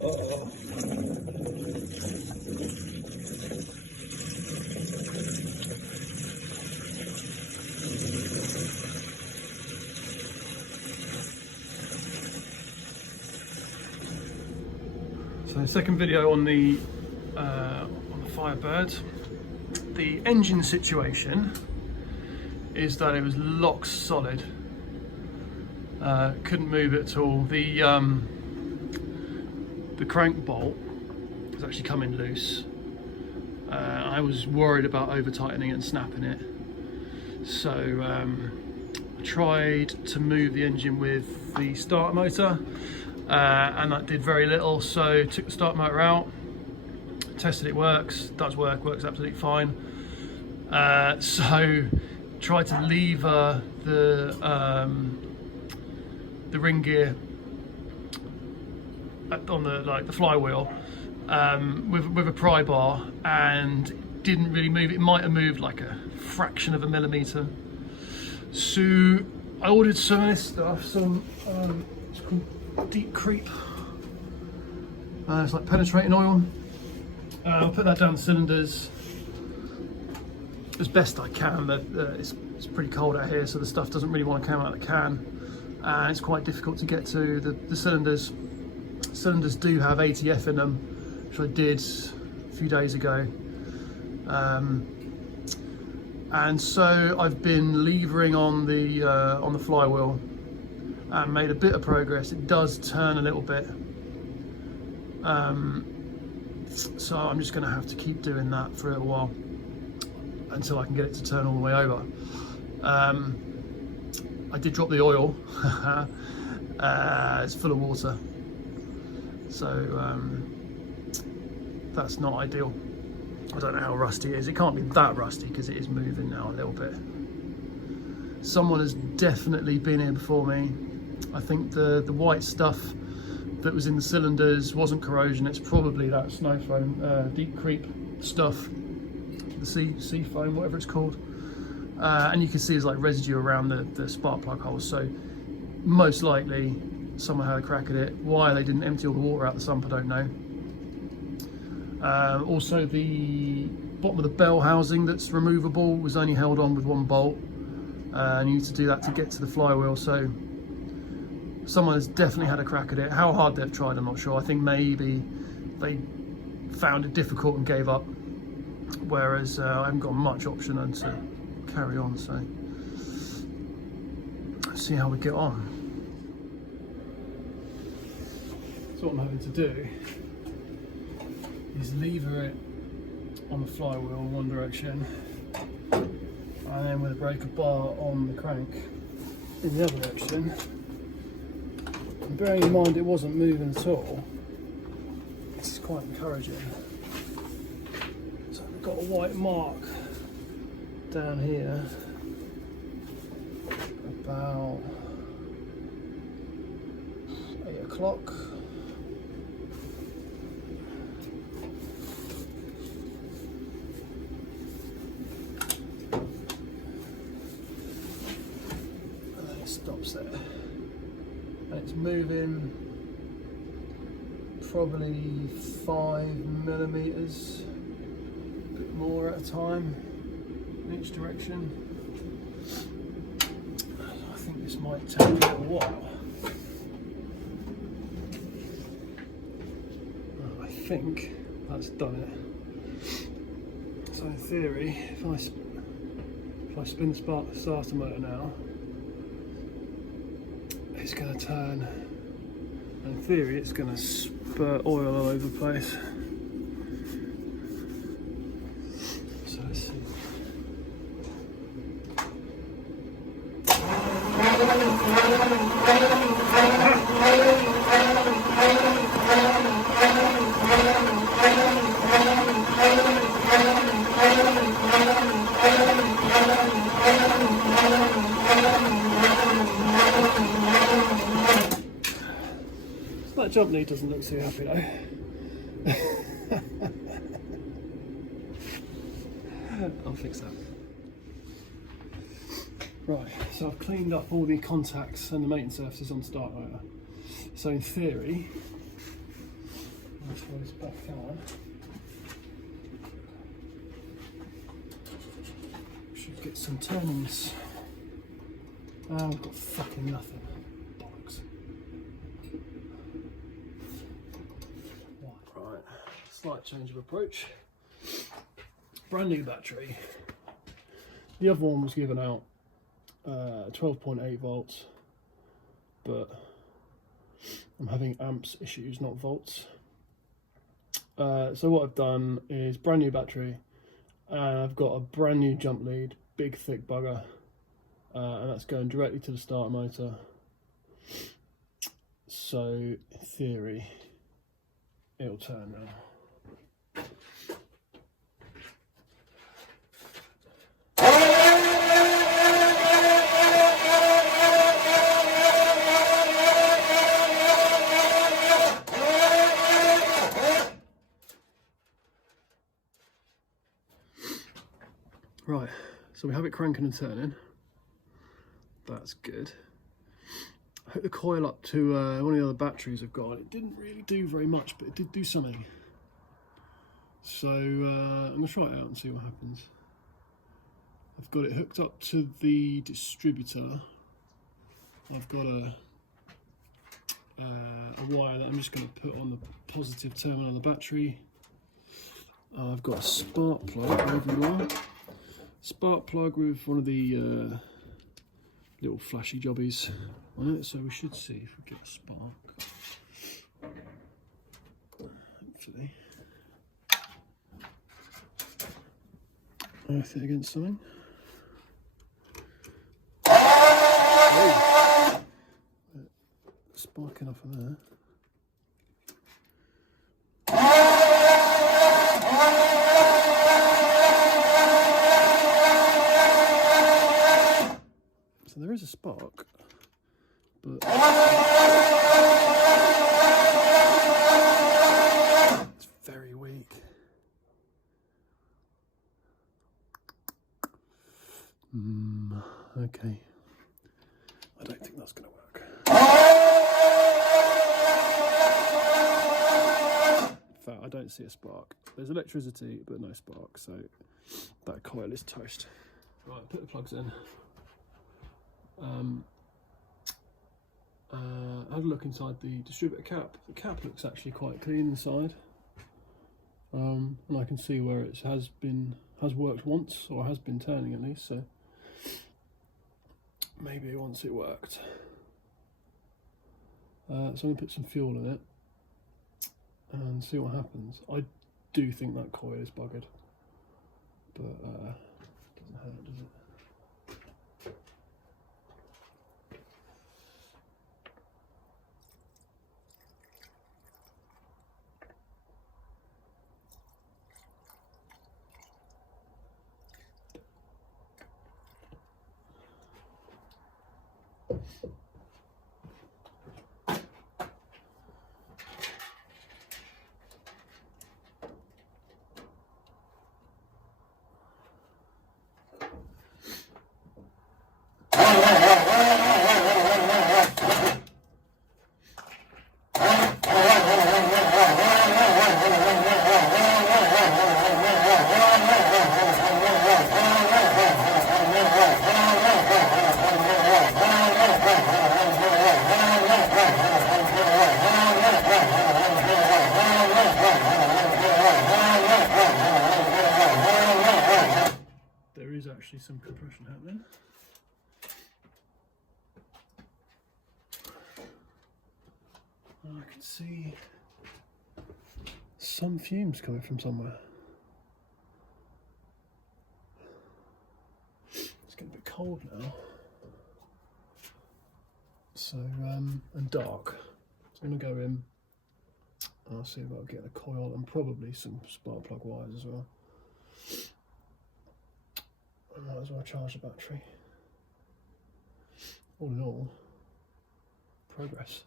Uh-oh. So second video on the Firebird. The engine situation is that it was lock solid. Couldn't move it at all. The crank bolt was actually coming loose. I was worried about over tightening it and snapping it, so I tried to move the engine with the starter motor, and that did very little. So took the starter motor out, tested it works works absolutely fine. So tried to lever the ring gear on the flywheel with a pry bar, and didn't really move. It might have moved like a fraction of a millimeter. So I ordered some of this stuff, some it's called Deep Creep. It's like penetrating oil. I'll put that down the cylinders as best I can. It's pretty cold out here, so the stuff doesn't really want to come out of the can, and it's quite difficult to get to the cylinders. Cylinders do have ATF in them, which I did a few days ago, and so I've been levering on the flywheel and made a bit of progress. It does turn a little bit, so I'm just going to have to keep doing that for a little while until I can get it to turn all the way over. I did drop the oil. It's full of water, so that's not ideal. I don't know how rusty it is. It can't be that rusty because it is moving now a little bit. Someone has definitely been here before me. I think the white stuff that was in the cylinders wasn't corrosion. It's probably that snow foam, Deep Creep stuff, the sea foam, whatever it's called. And you can see there's like residue around the spark plug holes. So most likely someone had a crack at it. Why they didn't empty all the water out the sump, I don't know. Also, the bottom of the bell housing that's removable was only held on with one bolt, and you need to do that to get to the flywheel. So someone has definitely had a crack at it. How hard they've tried, I'm not sure. I think maybe they found it difficult and gave up, whereas I haven't got much option than to carry on. So let's see how we get on. So what I'm having to do is lever it on the flywheel in one direction, and then with a breaker bar on the crank in the other direction. And bearing in mind it wasn't moving at all, this is quite encouraging. So we've got a white mark down here about 8 o'clock. Stops there, and it's moving probably 5 millimeters, a bit more at a time in each direction. I think this might take a little while. I think that's done it. So in theory, if I spin the starter motor now, it's going to turn, and in theory it's going to spurt oil all over the place. So let's see. That job lead doesn't look too happy though. I'll fix that. Right, so I've cleaned up all the contacts and the maintenance surfaces on the start motor. So in theory, let's throw this back on. Should get some turnings. I've got fucking nothing. Bollocks. Right, slight change of approach. Brand new battery. The other one was given out 12.8 volts, but I'm having amps issues, not volts. So what I've done is brand new battery, and I've got a brand new jump lead, big thick bugger, and that's going directly to the starter motor. So in theory, it'll turn now. Right, so we have it cranking and turning. That's good. I hooked the coil up to one of the other batteries I've got. It didn't really do very much, but it did do something. So I'm going to try it out and see what happens. I've got it hooked up to the distributor. I've got a wire that I'm just going to put on the positive terminal of the battery. I've got a spark plug, wherever you are. Spark plug with one of the little flashy jobbies on it, so we should see if we get a spark. Hopefully. Earth it against something. Oh. Sparking off of there. So there is a spark, but it's very weak. Okay. I don't think that's going to work. In fact, I don't see a spark. There's electricity, but no spark, so that coil is toast. Right, put the plugs in. Had a look inside the distributor cap. The cap looks actually quite clean inside, and I can see where it has worked once, or has been turning at least. So maybe once it worked. So I'm going to put some fuel in it and see what happens. I do think that coil is buggered, but it doesn't hurt, does it? There is actually some compression happening. I can see some fumes coming from somewhere. It's getting a bit cold now. So, and dark. So I'm going to go in. I'll see if I'll get a coil and probably some spark plug wires as well. I might as well charge the battery. All in all, progress.